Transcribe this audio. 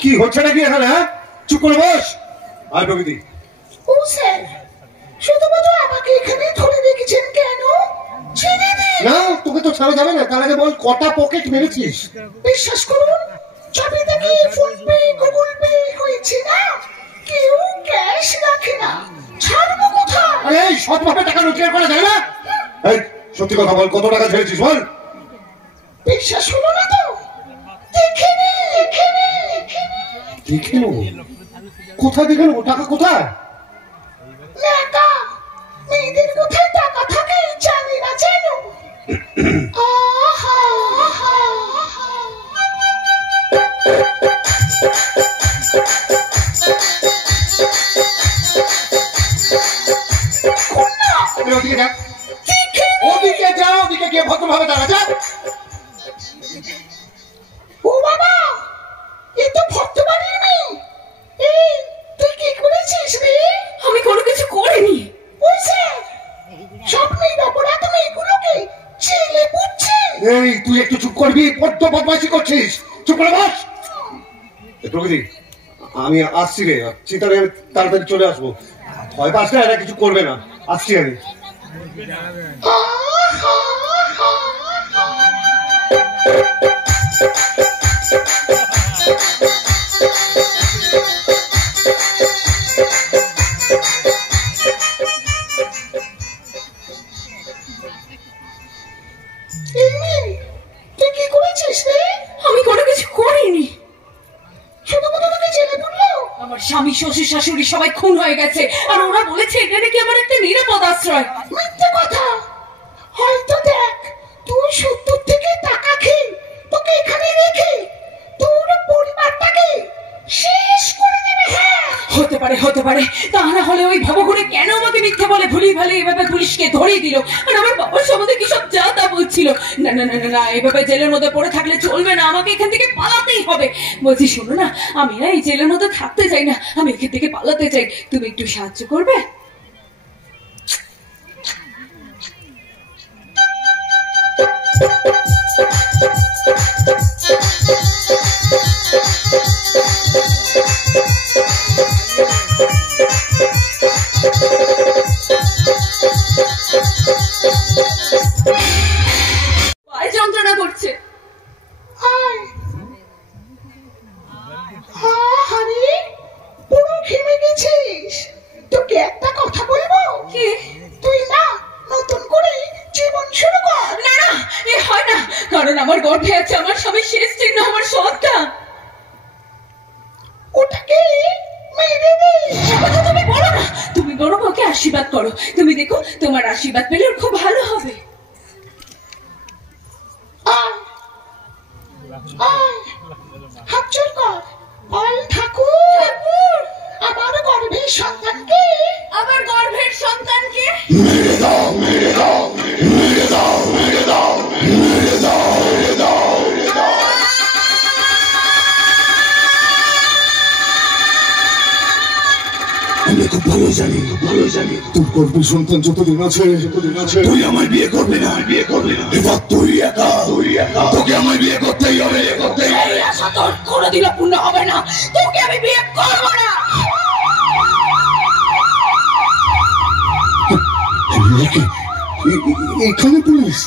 কি হচ্ছে নাকি এখানে? হ্যাঁ, চুপ করে বস। আর প্রকৃতি, ও স্যার, শুধুমাত্র আমাকে এখানে ধরে রেখেছেন কেন? ছেড়ে দিন। না, তোকে তো ছাড়া যাবে না। তার আগে বল, কটা পকেট মেরেছিস? বিশ্বাস করুন, যবে থেকে ফোন পে গুগল পে হয়েছে না, কেউ ক্যাশ রাখে না। ছাড়বো কোথায়? আরে সৎভাবে টাকা রোজগার করা যায় না? এই সত্যি কথা বল, কত টাকা ছেড়েছিস বল। বিশ্বাস হলো না তো? দেখে নে, দেখে নে, দেখে নেবো? কোথায় দেখে নেবো? টাকা কোথায়? লেখা মেয়েদের কোথায় টাকা থাকে জানি না যেন। আহা আহা ওদিকে যা, ওদিকে যা, ওদিকে গিয়ে ভদ্রভাবে দাঁড়া যা। ও বাবা, এ তো ভক্তবাড়ির মেয়ে। এই তুই কি করেছিস রে? আমি কোনো কিছু করিনি। ও স্যার, সব মেয়ের অপরাধ মেয়েগুলোকে জেলে পুড়ছে। এই তুই একটু চুপ করবি? বড্ড বদমাইশি করছিস। চুপ করে বস। প্রকৃতি, আমি আসছি রে, চিন্তা নেই, আমি তাড়াতাড়ি চলে আসবো। ভয় পাস না, এরা কিছু করবে না। আসছি আমি। তুই কি করেছিস রে? আমি কোনো কিছু করিনি। শুধুমাত্র তোকে জেলে পুড়লো? আমার স্বামী, শ্বশুর, শাশুড়ি সবাই খুন হয়ে গেছে, আর ওরা বলেছে এটা নাকি আমার একটা নিরাপদ আশ্রয়। মিথ্যে কথা। হয়তো দেখ, তুই 70 থেকে টাকা খেয়ে তোকে এখানে রেখে তোর পরিবারটাকে শেষ করে দেবে। হ্যাঁ, হতে পারে, হতে পারে। তা না হলে ওই ভবঘুরে কেন আমাকে মিথ্যে বলে ভুলি ভালে এভাবে পুলিশকে ধরিয়ে দিল, আর আমার বাবার সম্বন্ধে কি সব যা তা বলছিল। না না না না না, এভাবে জেলের মধ্যে পড়ে থাকলে চলবে না, আমাকে এখান থেকে পালাতেই হবে। বলছি শোনো না, আমি না এই জেলের মধ্যে থাকতে চাই না, আমি এখান থেকে পালাতে চাই। তুমি একটু সাহায্য করবে? পায়ে যন্ত্রণা করছে। আরে পুরো ঘেমে গেছিস। তোকে একটা কথা বলবো। কি? তুই না নতুন করে জীবন শুরু কর। না না, এ হয় না, কারণ আমার গর্ভে আছে আমার স্বামীর শেষ চিহ্ন, আমার সন্তান। ওটাকে মেরে দে। কথা তুমি বলো না, তুমি বরং ওকে আশীর্বাদ করো। তুমি দেখো, তোমার আশীর্বাদ পেলে ওর খুব ভালো হবে। হাত জোর কর, বল ঠাকুর, আমার গর্ভের সন্তানকে, আমার গর্ভের সন্তানকে মেরে দাও, মেরে দাও, মেরে দাও, মেরে দাও, মেরে দাও, মেরে দাও, মেরে দাও। আমি খুব ভালো জানি, তোর গর্ভের সন্তান যতদিন আছে তুই আমায় বিয়ে করবে না, বিয়ে করবে না। এবার তুই একা, তোকে আমায় বিয়ে করতেই হবে, করতেই হবে। এই আশা তোর কোনোদিনও পূর্ণ হবে না, তোকে আমি বিয়ে করবো না। এখানে পুলিশ?